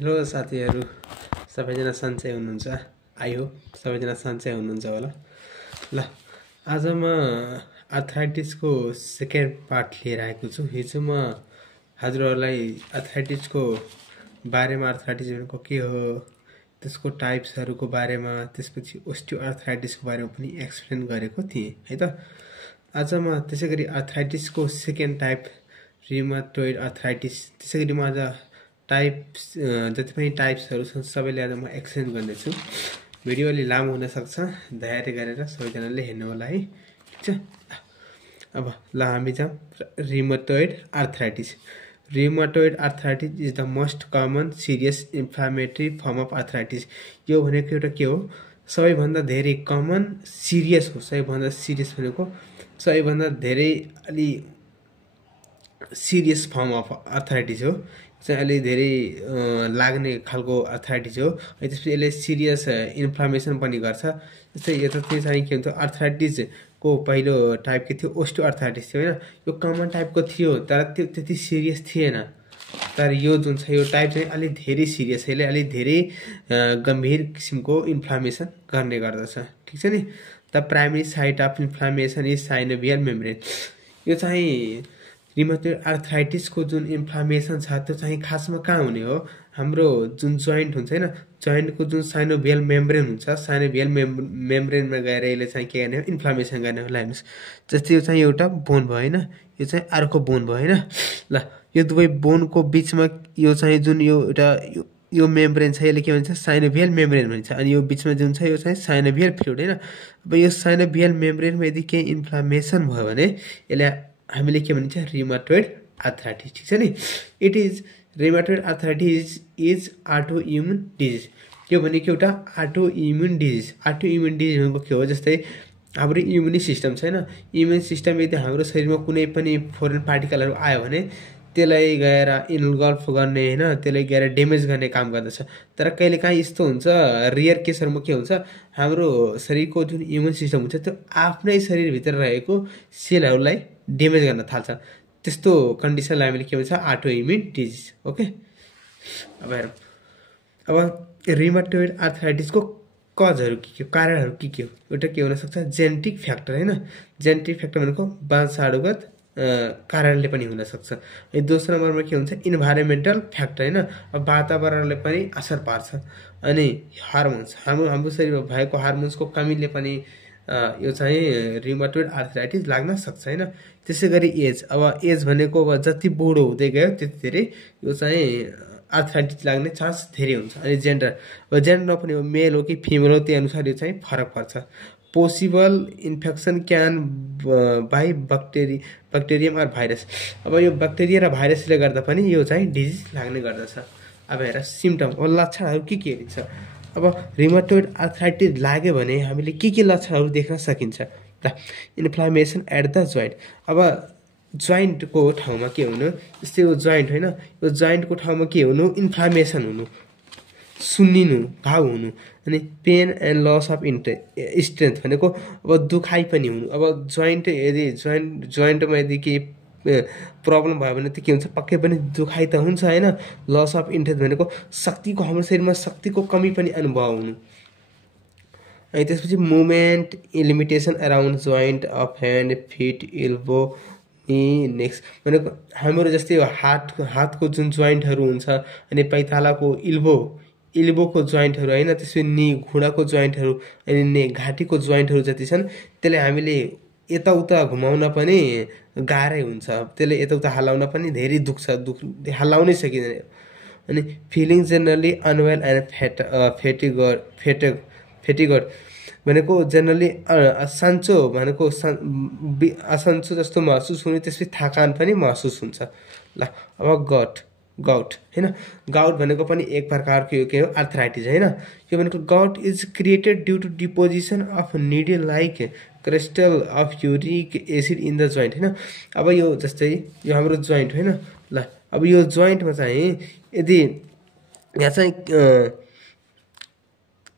Hello साथीहरु, सबैजना सन्चै हुनुहुन्छ? आई होप सबैजना सन्चै हुनुहुन्छ होला। ल, आज म आर्थराइटिसको सेकेन्ड पार्ट लिएर आएको छु। हिजो म हजुरहरूलाई आर्थराइटिसको बारेमा, आर्थराइटिस भनेको के हो, त्यसको टाइप्सहरूको बारेमा, त्यसपछि ओस्टियोआर्थराइटिसको बारेमा पनि एक्सप्लेन गरेको थिएँ है त। आज म त्यसैगरी आर्थराइटिसको सेकेन्ड टाइप रिमाटोइड आर्थराइटिस, त्यसैगरी म आज टाइप्स जति पनि टाइप्सहरू छन् सबैले आज म एक्सप्लेन गर्नेछु। भिडियो अलि लामो हुन सक्छ, धैर्य गरेर सबैजनाले हेर्नु होला है, ठीक छ। अब ल हामी जाउँ rheumatoid arthritis. Rheumatoid arthritis is the most common serious inflammatory form of arthritis. यो भनेको एउटा के हो, सबैभन्दा धेरै कमन सिरियस हो। सबैभन्दा सिरियस भनेको सबैभन्दा धेरै अलि सिरियस फर्म अफ आर्थराइटिस हो। चाहिँ अलि धेरै लाग्ने खालको आर्थराइटिस हो। त्यसपछि यसले सिरियस इन्फ्लामेसन पनि गर्छ। जस्तै यतातिर चाहिँ के हुन्छ, आर्थराइटिसको पहिलो टाइप के थियो, ओस्टियोआर्थराइटिस थियो होइन। यो कमन टाइपको थियो तर त्यो त्यति सिरियस थिएन। तर यो जुन छ यो टाइप चाहिँ अलि धेरै सिरियस, यसले अलि धेरै गम्भीर किसिमको इन्फ्लामेसन गर्ने गर्दछ, ठिक छ नि। The primary site of inflammation is synovial membrane. यो चाहिँ रिमाटोइड आर्थराइटिसको जुन इन्फ्लामेसन छ त्यो चाहिँ खासमा कहाँ हुने हो, हाम्रो जुन जोइन्ट हुन्छ होइन, जोइन्टको जुन साइनोभियल मेम्ब्रेन हुन्छ, साइनोभियल मेम्ब्रेनमा गएर यसले चाहिँ के गर्ने हो, इन्फ्लामेसन गर्ने हो। ल हेर्नुहोस्, जस्तै यो चाहिँ एउटा बोन भयो होइन, यो चाहिँ अर्को बोन भयो होइन। ल यो दुवै बोनको बिचमा यो चाहिँ जुन यो एउटा यो मेम्ब्रेन छ, यसले के भन्छ, साइनोभियल मेम्ब्रेन भन्छ। अनि यो बिचमा जुन छ यो चाहिँ साइनोभियल फ्लुइड होइन। अब यो साइनोभियल मेम्ब्रेनमा यदि केही इन्फ्लामेसन भयो भने यसले हामीले के भनिन्छ, रिमाटोइड आर्थराइटिस, ठिक छ नि। इट इज रिमाटोइड आर्थराइटिस इज आटो इम्युन डिजिज। यो भनेको एउटा आटो इम्युन डिजिज। आटो इम्युन डिजिज भनेको के हो, जस्तै हाम्रो इम्युनी सिस्टम छ होइन, इम्युन सिस्टम यदि हाम्रो शरीरमा कुनै पनि फोरेन पार्टिकलहरू आयो भने त्यसलाई गएर इन्गल्फ गर्ने होइन, त्यसलाई गएर ड्यामेज गर्ने काम गर्दछ। तर कहिलेकाहीँ यस्तो हुन्छ, रियर केसहरूमा के हुन्छ, हाम्रो शरीरको जुन इम्युन सिस्टम हुन्छ त्यो आफ्नै शरीरभित्र रहेको सेलहरूलाई ड्यामेज गर्न थाल्छ। त्यस्तो कन्डिसनलाई हामीले के भन्छ, आटो इम्युन डिजिज। ओके, अब हेरौँ, अब रिमाटोइड आर्थराइटिसको कजहरू के हो, कारणहरू के हो। एउटा के हुनसक्छ, जेनेटिक फ्याक्टर होइन। जेनेटिक फ्याक्टर भनेको वंशाणुगत कारणले पनि हुनसक्छ। अनि दोस्रो नम्बरमा के हुन्छ, इन्भाइरोमेन्टल फ्याक्टर होइन, अब वातावरणले पनि असर पार्छ। अनि हार्मोन्स, हाम्रो शरीरमा भएको हार्मोन्सको कमीले पनि यो चाहिँ रिमाटोइड आर्थराइटिस लाग्न सक्छ होइन। त्यसै गरी एज, अब एज भनेको अब जति बुढो हुँदै गयो त्यति धेरै यो चाहिँ आर्थराइटिस लाग्ने चान्स धेरै हुन्छ। अनि जेन्डर, अब जेन्डरमा पनि हो, मेल हो कि फिमेल हो त्यही अनुसार यो चाहिँ फरक पर्छ। Possible infection can by bacterium or virus. अब यो ब्याक्टेरिया र भाइरसले गर्दा पनि यो चाहिँ डिजिज लाग्ने गर्दछ। अब हेर सिम्टम, अब लक्षणहरू के छ। अब रिमाटोइड आर्थराइटिस लाग्यो भने हामीले के लक्षणहरू देख्न सकिन्छ त। इन्फ्लामेसन एट द जोइन्ट, अब जोइन्टको ठाउँमा के हुनु, जस्तै यो जोइन्ट होइन, यो जोइन्टको ठाउँमा के हुनु, इन्फ्लामेसन हुनु, सुन्निनु, घाउ हुनु। अनि pain and loss of strength भनेको अब दुखाइ पनि हुनु। अब जोइन्ट यदि जोइन्टमा यदि केही प्रब्लम भयो भने त के हुन्छ, पक्कै पनि दुखाइ त हुन्छ होइन। लस अफ इन्ट्रेस्ट भनेको शक्तिको, हाम्रो शरीरमा शक्तिको कमी पनि अनुभव हुनु। अनि त्यसपछि movement limitation around joint of hand, feet, elbow, knee, next भनेको हाम्रो जस्तै हातको जुन जोइन्टहरू हुन्छ, अनि पैतालाको इल्बोको जोइन्टहरू होइन, त्यसपछि नि घुँडाको जोइन्टहरू, अनि घाँटीको जोइन्टहरू जति छन् त्यसले हामीले यताउता घुमाउन पनि गाह्रै हुन्छ। त्यसले यताउता हल्लाउन पनि धेरै दुख्छ, हल्लाउनै सकिँदैन। अनि फिलिङ जेनरली अनवेल एन्ड फेटिगड भनेको जेनरली सन्चो भनेको असन्चो जस्तो महसुस हुने, त्यसपछि थकान पनि महसुस हुन्छ। ल अब गाउट होइन, गाउट भनेको पनि एक प्रकारको यो के हो, आर्थराइटिस होइन। यो भनेको gout is created due to deposition of needle like crystal of uric acid in the joint होइन। अब यो जस्तै यो हाम्रो जोइन्ट होइन, ल अब यो जोइन्टमा चाहिँ यदि यहाँ चाहिँ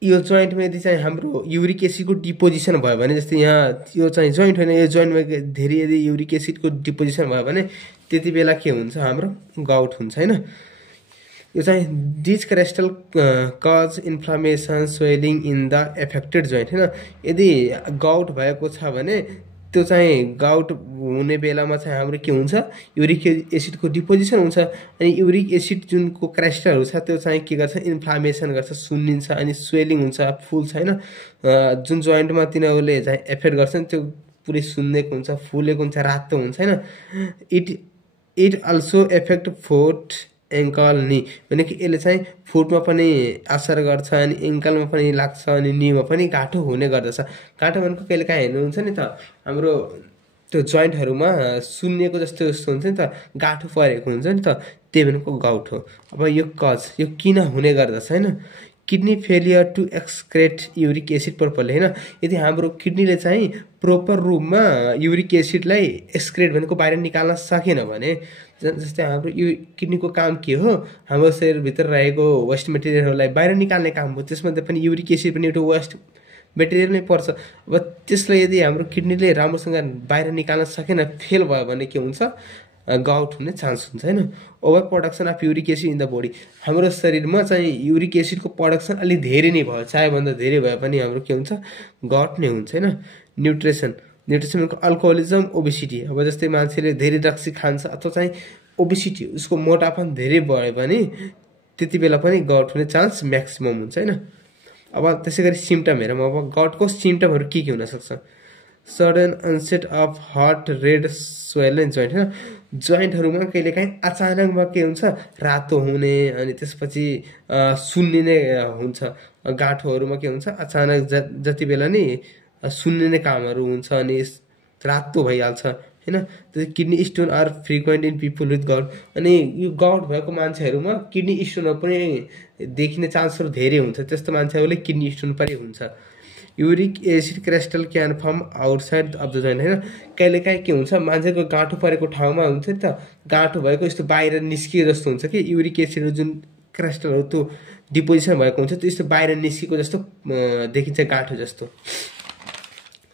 यो जोइन्टमा यदि चाहिँ हाम्रो युरिक एसिडको डिपोजिसन भयो भने, जस्तै यहाँ यो चाहिँ जोइन्ट होइन, यो जोइन्टमा धेरै यदि युरिक एसिडको डिपोजिसन भयो भने त्यति बेला के हुन्छ, हाम्रो गाउट हुन्छ होइन। यो चाहिँ these crystal cause inflammation swelling in the affected joint हैन। यदि गाउट भएको छ भने त्यो चाहिँ गाउट हुने बेलामा चाहिँ हाम्रो के हुन्छ, युरिक एसिडको डिपोजिसन हुन्छ अनि युरिक एसिड जुनको क्राइस्टलहरू छ त्यो चाहिँ के गर्छ, इन्फ्लामेसन गर्छ, सुन्निन्छ अनि स्वेलिङ हुन्छ, फुल्छ हैन। जुन जोइन्टमा तिनीहरूले चाहिँ एफेक्ट गर्छन् त्यो पुरै सुन्नेको हुन्छ, फुलेको हुन्छ, रातो हुन्छ हैन। It also affect foot ankle knee भनेको यसले चाहिँ फुटमा पनि असर गर्छ अनि एङ्कलमा पनि लाग्छ अनि नीमा पनि गाँठो हुने गर्दछ। गाँठो भनेको कहिले काहीँ हेर्नुहुन्छ नि त हाम्रो त्यो जोइन्टहरूमा सुन्निएको जस्तो जस्तो हुन्छ नि त, गाँठो परेको हुन्छ नि त, त्यही भनेको गाउट हो। अब यो कज यो किन हुने गर्दछ हैन, kidney failure to excrete uric acid properly हैन। यदि हाम्रो किडनीले चाहिँ प्रोपर रूपमा युरिक एसिडलाई एक्सक्रेट भनेको बाहिर निकाल्न सकेन भने, जस्तै हाम्रो यो किडनीको काम के हो, हाम्रो शरीरभित्र रहेको वेस्ट मेटेरियलहरूलाई बाहिर निकाल्ने काम हो, त्यसमध्ये पनि युरिक एसिड पनि एउटा वेस्ट मेटेरियल नै पर्छ। अब त्यसलाई यदि हाम्रो किडनीले राम्रोसँग बाहिर निकाल्न सकेन, फेल भयो भने के हुन्छ, गाउट हुने चान्स हुन्छ हैन। Over production of uric acid in the body, हाम्रो शरीरमा चाहिँ युरिक एसिडको प्रोडक्सन अलि धेरै नै भयो, चाहेभन्दा धेरै भए पनि हाम्रो के हुन्छ, गाउट नै हुन्छ हैन। न्युट्रिसन भनेको अल्कोहोलिजम, ओबेसिटी। अब जस्तै मान्छेले धेरै रक्सी खान्छ अथवा चाहिँ ओबेसिटी, उसको मोटापन धेरै बढ्यो भने त्यति बेला पनि गाउट हुने चान्स म्याक्सिमम हुन्छ हैन। अब त्यसै गरी सिम्टम हेरौँ। अब गाउटको सिम्टमहरू के हुनसक्छ, sudden onset of hot red swollen joint हैन। जोइन्टहरूमा कहिलेकाहीँ अचानकमा के हुन्छ, रातो हुने अनि त्यसपछि सुन्निने हुन्छ। गाँठोहरूमा के हुन्छ, अचानक जति बेला नि सुन्निने कामहरू हुन्छ अनि रातो भइहाल्छ हैन। Kidney stone are frequent in people with gout, अनि यो गाउट भएको मान्छेहरूमा किडनी स्टोनहरू पनि देखिने चान्सहरू धेरै हुन्छ, त्यस्तो मान्छेहरूले किडनी स्टोन पनि हुन्छ। Uric acid crystal can form outside of the joint हैन। कहिलेकाहीँ के हुन्छ, मान्छेको गाँठो परेको ठाउँमा हुन्छ नि त, गाँठो भएको यस्तो बाहिर निस्किएको जस्तो हुन्छ कि युरिक एसिड जुन क्रिस्टलहरू त्यो डिपोजिसन भएको हुन्छ, त्यो यस्तो बाहिर निस्किएको जस्तो देखिन्छ, गाँठो जस्तो।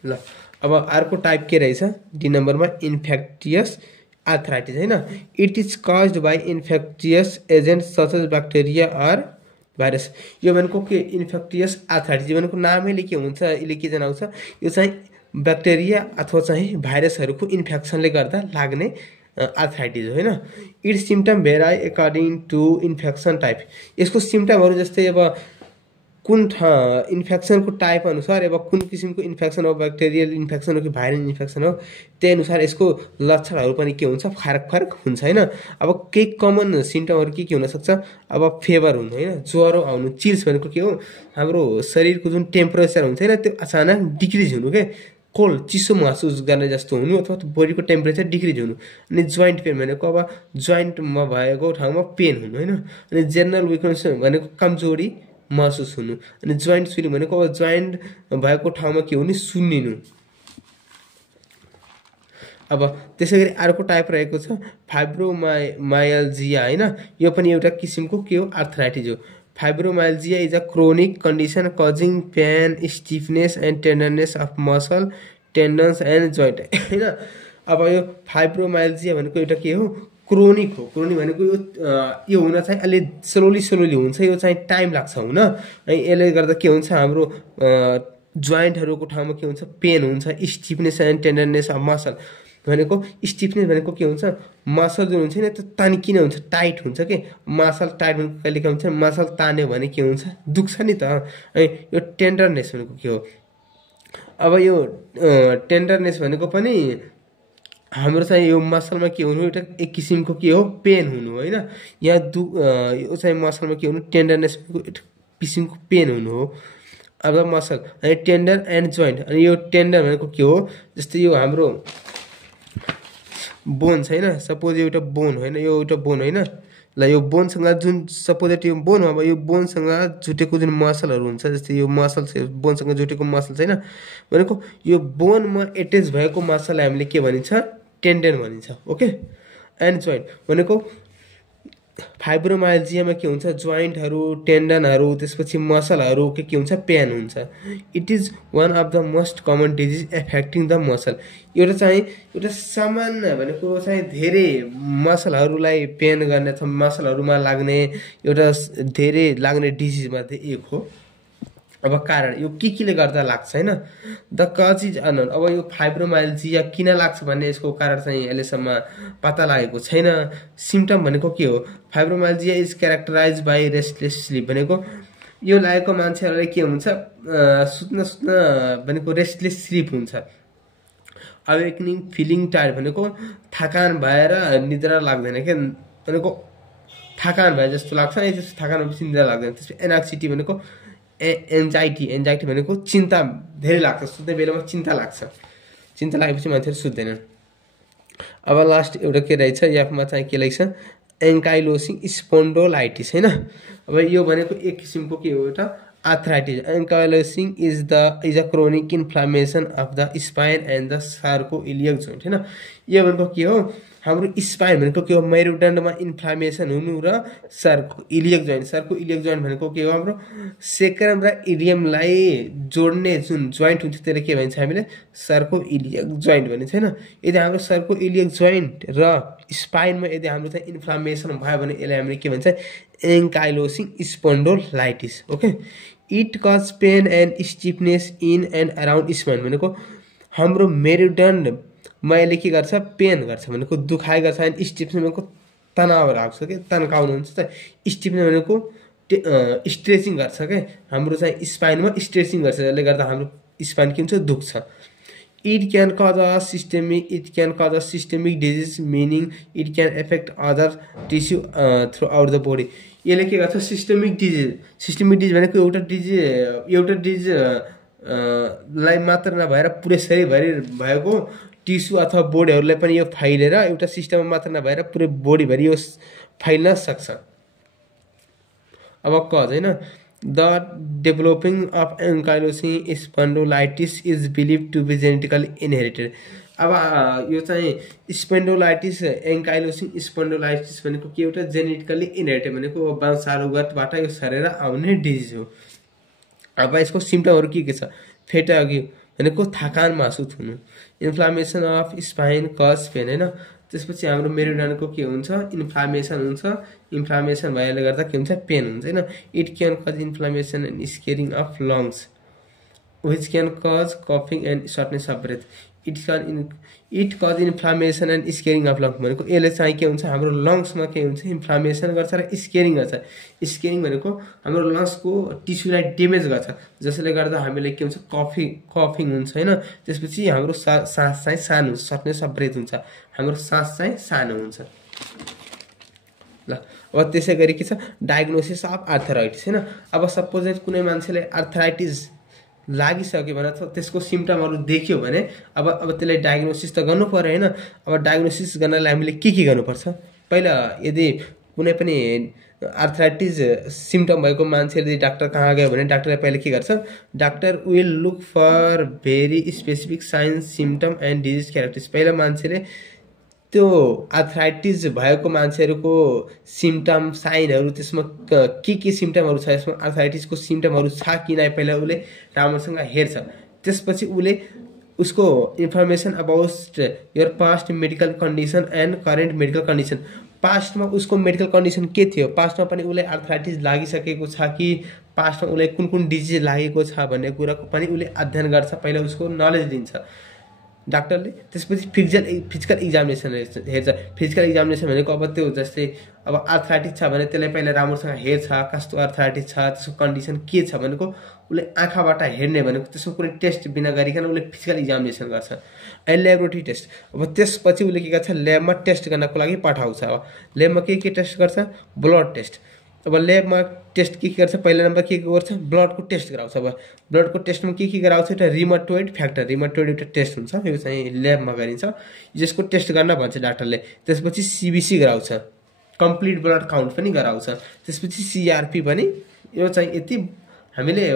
ल अब अर्को टाइप के रहेछ, डी नम्बरमा, इन्फेक्टियस आर्थराइटिस हैन। It is caused by infectious agent such as bacteria or virus. यो भनेको के, इन्फेक्टियस आर्थराइटिस भनेको नामैले के हुन्छ, यसले के जनाउँछ, यो चाहिँ ब्याक्टेरिया अथवा चाहिँ भाइरसहरूको इन्फेक्सनले गर्दा लाग्ने आर्थराइटिस हो हैन। It symptom vary according to infection type. यसको सिम्टमहरू जस्तै अब कुन इन्फेक्सनको टाइप अनुसार, अब कुन किसिमको इन्फेक्सन हो, ब्याक्टेरियल इन्फेक्सन हो कि भाइरल इन्फेक्सन हो, त्यही अनुसार यसको लक्षणहरू पनि के हुन्छ, फरक फरक हुन्छ हैन। अब केही कमन सिम्टमहरू के हुनसक्छ, अब फेभर हुनु हैन, ज्वरो आउनु। चिल्स भनेको के हो, हाम्रो शरीरको जुन टेम्परेचर हुन्छ हैन त्यो अचानक डिक्रिज हुनु के, कोल्ड चिसो महसुस गर्ने जस्तो हुनु अथवा बडीको टेम्परेचर डिक्रिज हुनु। अनि जोइन्ट पेन भनेको अब जोइन्टमा भएको ठाउँमा पेन हुनु हैन। अनि जेनरल विकनेस भनेको कमजोरी महसुस हुनु। अनि जोइन्ट स्वेलिङ भनेको अब जोइन्ट भएको ठाउँमा के हुने, सुन्निनु। अब त्यसै गरी अर्को टाइप रहेको छ फाइब्रोमाइल्जिया हैन। यो पनि एउटा किसिमको के हो, आर्थराइटिस हो। Fibromyalgia is a chronic condition causing pain, stiffness and tenderness of muscle, tendons and joint हैन। अब यो फाइब्रोमाइल्जिया भनेको एउटा के हो, क्रोनिक हो। क्रोनिक भनेको यो हुन चाहिँ अलि स्लोली हुन्छ, यो चाहिँ टाइम लाग्छ हुन। अनि यसले गर्दा के हुन्छ, हाम्रो जोइन्टहरूको ठाउँमा के हुन्छ, पेन हुन्छ, stiffness and tenderness of muscle भनेको, स्टिफनेस भनेको के हुन्छ, मसल जुन हुन्छ नि त्यो तानिकिन हुन्छ, टाइट हुन्छ के। मसल टाइट भनेको कहिले के हुन्छ, मसल तान्यो भने के हुन्छ, दुख्छ नि त। अनि यो टेन्डरनेस भनेको के हो, अब यो टेन्डरनेस भनेको पनि हाम्रो चाहिँ यो मसलमा के हुनु, एउटा एक किसिमको के हो, पेन हुनु होइन। यहाँ यो चाहिँ मसलमा के हुनु, टेन्डरनेस एउटा किसिमको पेन हुनु हो। अब मसल अनि टेन्डर एन्ड जोइन्ट, अनि यो टेन्डर भनेको के हो, जस्तै यो हाम्रो बोन छैन, सपोज एउटा बोन होइन, यो एउटा बोन होइन, ल यो बोनसँग जुन सपोज यो बोन हो, अब यो बोनसँग जुटेको जुन मसलहरू हुन्छ, जस्तै यो मसल बोनसँग जुटेको मसल छैन भनेको, यो बोनमा एट्याच भएको मसललाई हामीले के भनिन्छ, टेन्डन भनिन्छ। ओके। एन्ड जोइन्ट भनेको फाइब्रोमाइल्जियामा के हुन्छ जोइन्टहरू टेन्डनहरू त्यसपछि मसलहरू के हुन्छ पेन हुन्छ it is one of the most common disease affecting the muscle एउटा सामान्य भनेको चाहिँ धेरै मसलहरूलाई पेन गर्ने अथवा मसलहरूमा लाग्ने एउटा धेरै लाग्ने डिजिजमध्ये एक हो अब कारण यो केले गर्दा लाग्छ हैन द कज इज अननोन अब यो फाइब्रोमाइल्जिया किन लाग्छ भन्ने यसको कारण चाहिँ अहिलेसम्म पत्ता लागेको छैन सिम्पटम भनेको के हो fibromyalgia is characterise by restless sleep भनेको यो लागेको मान्छेहरुलाई के हुन्छ सुत्न भनेको रेस्टलेस स्लिप हुन्छ अवेकनिङ फिलिङ टायर्ड भनेको थकान भएर निद्रा लाग्दैन के भनेको थकान भए जस्तो लाग्छ अनि त्यस्तो थकान भएपछि निद्रा लाग्दैन त्यसपछि एनाक्सिटी भनेको एन्जाइटी भनेको चिन्ता धेरै लाग्छ सुत्ने बेलामा चिन्ता लागेपछि मान्छेहरु सुत्दैनन् अब लास्ट एउटा के रहेछ याफमा चाहिँ के लेख्छ एन्काइलोसिङ स्पोन्डोलाइटिस हैन अब यो भनेको एक किसिमको के हो एउटा arthritis ankylosing is a chronic inflammation of the spine and the sacroiliac joint हैन यो भनेको के हो हाम्रो स्पाइन भनेको के हो मेरुदण्डमा इन्फ्लामेसन हुनु र सार्कोइलियक जोइन्ट भनेको के हो हाम्रो सेक्रम र इलियमलाई जोड्ने जुन जोइन्ट हुन्छ त्यसले के भन्छ हामीले सार्कोइलियक जोइन्ट भनिन्छ हैन यदि हाम्रो सार्कोइलियक जोइन्ट र स्पाइनमा यदि हाम्रो चाहिँ इन्फ्लामेसन भयो भने यसलाई हामीले के भन्छ ankylosing spondylitis okay it cause pain and stiffness in and around spine भनेको हाम्रो मेरुदण्ड मैले के गर्छ पेन गर्छ भनेको दुखाइ गर्छ अनि स्टिफनेस भनेको तनाव राख्छ के तन्काउनु हुन्छ त स्टिफनेस भनेको स्ट्रेचिङ गर्छ के हाम्रो चाहिँ स्पाइनमा स्ट्रेचिङ गर्छ जसले गर्दा हाम्रो स्पाइन के हुन्छ दुख्छ it can cause a systemic disease meaning it can affect other tissue throughout the body यसले के गर्छ सिस्टेमिक डिजिज भनेको एउटा डिजिज लाई मात्र नभएर पुरै शरीरभरि भएको टिस्यू अथवा बडीहरुलाई पनि यो फैलेर एउटा सिस्टममा मात्र नभएर पुरै बडीभरि यो फैल्न सक्छ अब कज हैन the developing of ankylosing spondylitis is believe to be genetically inherited अब यो चाहिँ स्पोन्डोलाइटिस एन्काइलोसिङ स्पोन्डोलाइटिस भनेको के एउटा जेनेटिकली इनहेरिटेड भनेको वंशानुगतबाट यो सरेर आउने डिजिज हो अब यसको सिम्पटमहरु के छ फेटागी भनेको थकान महसुस हुनु inflammation of spine cause pain हैन त्यसपछि हाम्रो मेरुदण्डको के हुन्छ इन्फ्लामेसन भएले गर्दा के हुन्छ पेन हुन्छ हैन it can cause inflammation and scarring of lungs which can cause कफिङ and shortness of breath it cause inflammation and scarring of lungs भनेको यसले चाहिँ के हुन्छ हाम्रो लंग्समा के हुन्छ इन्फ्लामेसन गर्छ र स्केरिङ गर्छ स्केरिङ भनेको हाम्रो लंग्सको टिस्युलाई ड्यामेज गर्छ जसले गर्दा हामीले के हुन्छ कफिङ हुन्छ हैन त्यसपछि हाम्रो सास चाहिँ सानो शर्टनेस अफ ब्रेथ हुन्छ हाम्रो सास चाहिँ सानो हुन्छ ल अब त्यसैगरी के छ डायग्नोसिस अफ आर्थराइटिस हैन अब सपोज कुनै मान्छेले आर्थराइटिस लागिसक्यो भने त्यसको सिम्पटमहरु देखियो भने अब त्यसलाई डायग्नोसिस त गर्नु पर्यो हैन अब डायग्नोसिस गर्नलाई हामीले के गर्नुपर्छ पहिला यदि कुनै पनि आर्थराइटिस सिम्पटम भएको मान्छेले डाक्टर कहाँ गयो भने डाक्टरले पहिले के गर्छ doctor will look for very specific signs symptom and disease characteristics पहिला मान्छेले त्यो आर्थराइटिस भएको मान्छेहरुको सिम्पटम साइनहरु त्यसमा के सिम्पटमहरु छ यसमा आर्थराइटिसको सिम्पटमहरु छ कि नै पहिला उले राम्रोसँग हेर्छ त्यसपछि उले उसको information about your past medical condition and current medical condition पास्टमा उसको मेडिकल कन्डिसन के थियो पास्टमा पनि उले आर्थराइटिस लागिसकेको छ कि पास्टमा उले कुन डिजिज लागेको छ भन्ने कुराको पनि उले अध्ययन गर्छ पहिला उसको नलेज दिन्छ डाक्टरले त्यसपछि फिजिकल एक्जामिनेसन हेर्छ फिजिकल एक्जामिनेसन भनेको अब त्यो जस्तै अब आर्थराइटिस छ भने त्यसलाई पहिला राम्रोसँग हेर्छ कस्तो आर्थराइटिस छ त्यसको कन्डिसन के छ भनेको उले आँखाबाट हेर्ने भनेको त्यसको कुनै टेस्ट बिना गरिकन उले फिजिकल एक्जामिनेसन गर्छ अनि ल्याबोरेटरी टेस्ट अब त्यसपछि उले के गर्छ ल्याबमा टेस्ट गर्नको लागि पठाउँछ अब ल्याबमा के टेस्ट गर्छ ब्लड टेस्ट अब ल्याबमा टेस्ट के गर्छ पहिला नम्बर के गर्छ ब्लडको टेस्ट गराउँछ अब ब्लडको टेस्टमा के गराउँछ एउटा रिमटोइड फ्याक्टर एउटा टेस्ट हुन्छ यो चाहिँ ल्याबमा गरिन्छ यसको टेस्ट गर्न भन्छ डाक्टरले त्यसपछि सीबीसी गराउँछ कम्प्लिट ब्लड काउन्ट पनि गराउँछ त्यसपछि सीआरपी पनि यो चाहिँ यति हामीले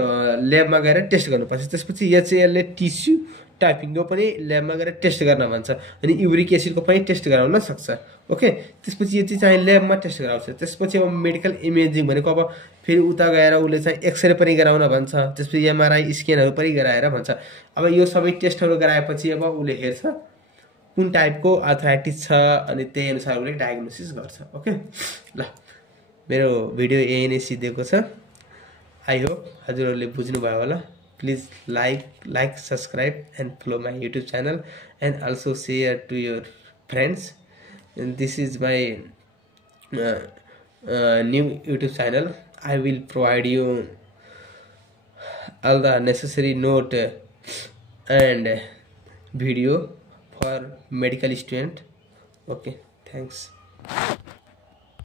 ल्याबमा गएर टेस्ट गर्नुपर्छ त्यसपछि एचएएल ले टिस्यु टाइपिङको पनि ल्याबमा गएर टेस्ट गर्न भन्छ अनि युरिक एसिडको पनि टेस्ट गराउन सक्छ ओके। त्यसपछि यो चाहिँ ल्याबमा टेस्ट गराउँछ। त्यसपछि अब मेडिकल इमेजिङ भनेको अब फेरि उता गएर उसले चाहिँ एक्सरे पनि गराउन भन्छ, त्यसपछि एमआरआई स्क्यानहरू पनि गराएर भन्छ। अब यो सबै टेस्टहरू गराएपछि अब उसले हेर्छ कुन टाइपको आर्थराइटिस छ अनि त्यही अनुसार उसले डायग्नोसिस गर्छ। ओके ल, मेरो भिडियो यही नै सिद्धिएको छ। आई होप हजुरहरूले बुझ्नुभयो होला। Please like, subscribe and follow my YouTube channel and also share to your friends. And this is my new YouTube channel. I will provide you all the necessary note and video for medical student. Okay, thanks.